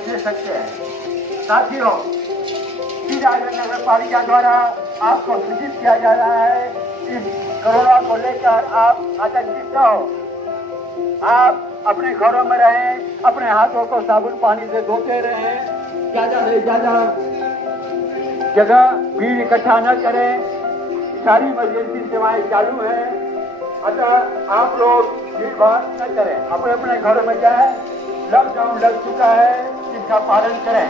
ले सकते हैं। साथियों, नगर पालिका द्वारा आपको सूचित किया जा रहा है इस कोरोना को लेकर आप आतंकित न हो। आप अपने घरों में रहें, अपने हाथों को साबुन पानी से धोते रहें, ज्यादा से ज्यादा जगह भीड़ इकट्ठा न करें। सारी इमरजेंसी सेवाएं चालू हैं, अतः आप लोग भीड़ भाड़ न करें, अपने अपने घरों में जाएं। लॉकडाउन लग चुका है, इसका पालन करें।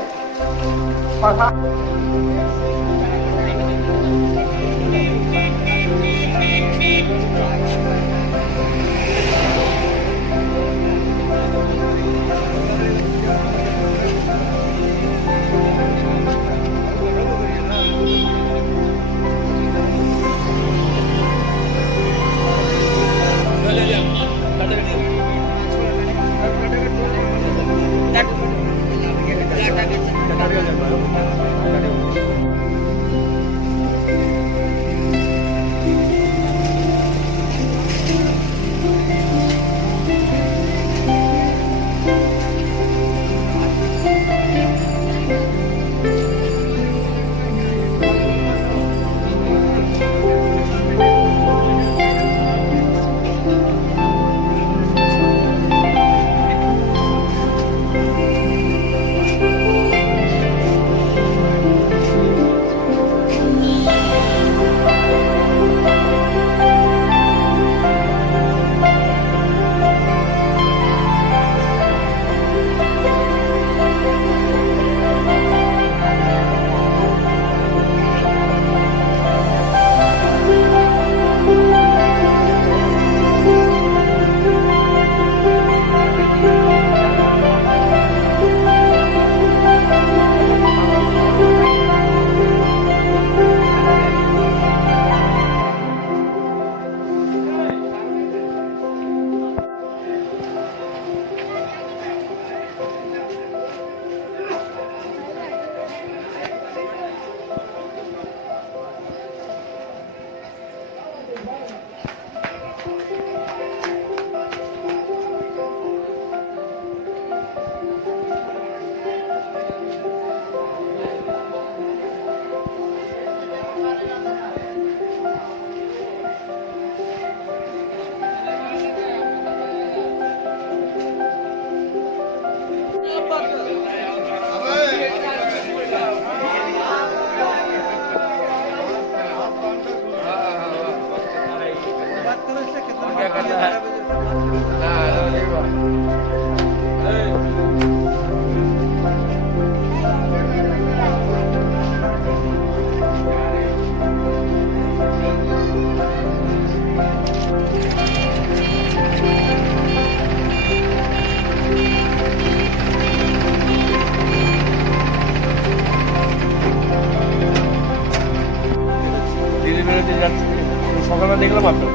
সকালে দেখলাম আপনার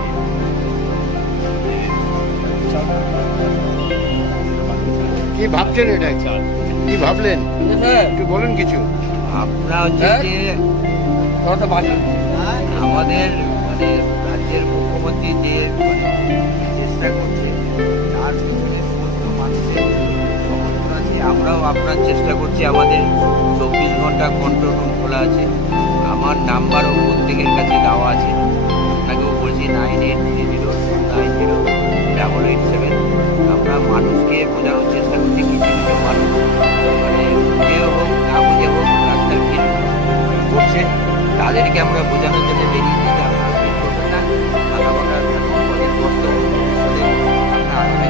কি ভাবছেন, এটা কি ভাবলেন একটু বলেন কিছু। আমরা হচ্ছে যে আমাদের মানে রাজ্যের মুখ্যমন্ত্রী যে চেষ্টা করছে তার পিছনে সমস্ত মানুষের সমর্থন আছে। আমরাও আপনার চেষ্টা করছি, আমাদের 24 ঘন্টা কন্ট্রোল রুম খোলা আছে। আমার নাম্বারও প্রত্যেকের কাছে দেওয়া আছে, আপনাকেও বলছি 9830908887। আমরা মানুষকে বোঝানোর চেষ্টা করছি, কিছু কিছু মানুষ মানে বুঝে হোক না বুঝে হোক রাস্তার ভিড় করছে, তাদেরকে আমরা বোঝানোর জন্য বেরিয়েছি যে আপনারা ভিড় করবেন না, আগামাকার অনেক কষ্ট আপনারা আগামী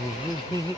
Mm-hmm.